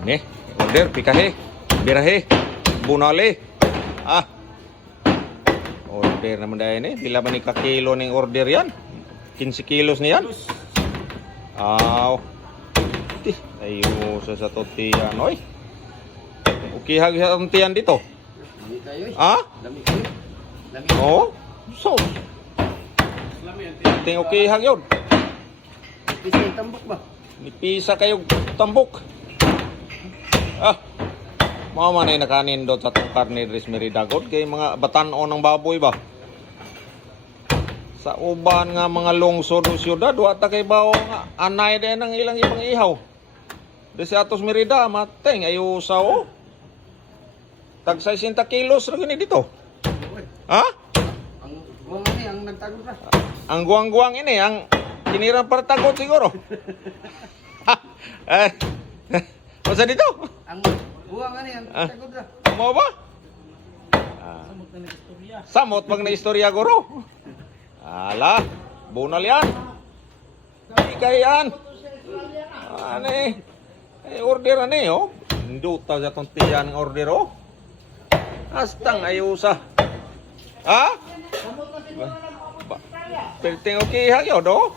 Ni, order, pikahe, birahe, bunale. Ah. Order naman dahil ni. Bila ba ni kakilo ng order yan? 15 kilos niyan? Aw. Ti, ayo sa totiyan, oy. Okay, hagya ang tiyan dito. Lami kayo eh. Ah? Lami kayo. Lami. Oo. So, Lami ang ting okay hagyod. Pisa yung tambok ba? Nipisa kayo tambok. Ah. Mga manay nakanin doon sa itong karne res meridagod kay mga batanon ng baboy ba? Sa uban nga mga lungsod o syudad, wata kay bao nga anay din ang ilang ibang ihaw. Desi atos merida, mateng ayo sa o. Tag 60 kilos ra gini dito. Ha? Ang buwang ano ang nagtagod na. Ang guwang-guwang ini, ang kinirang partagot siguro. Eh, masa dito? Ang buwang ano ang nagtagod na. Mo ba? Samot pag na istorya guro. Ala, bunal yan. Bigay yan. Ano eh? Order ano eh, oh. Induta sa itong tiyan ng order, oh. Astang ayusa. Ha? Perting okay hagyod, oh.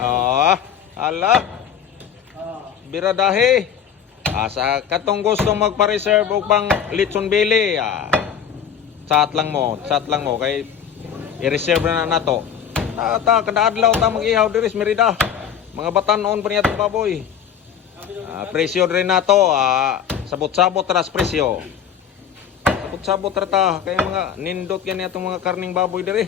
Ah, ala. Biradahe. Sa katong gusto magpa-reserve og pang litson bili, chat lang mo kay i-reserve na nato. Kada adlaw ta mag-ihaw diri sa Merida. Mga batanon pa niya itong baboy. Presyo rin nato, sabot-sabot ras presyo. Sabot-sabot ra ta kay mga nindot yan itong mga karning baboy diri.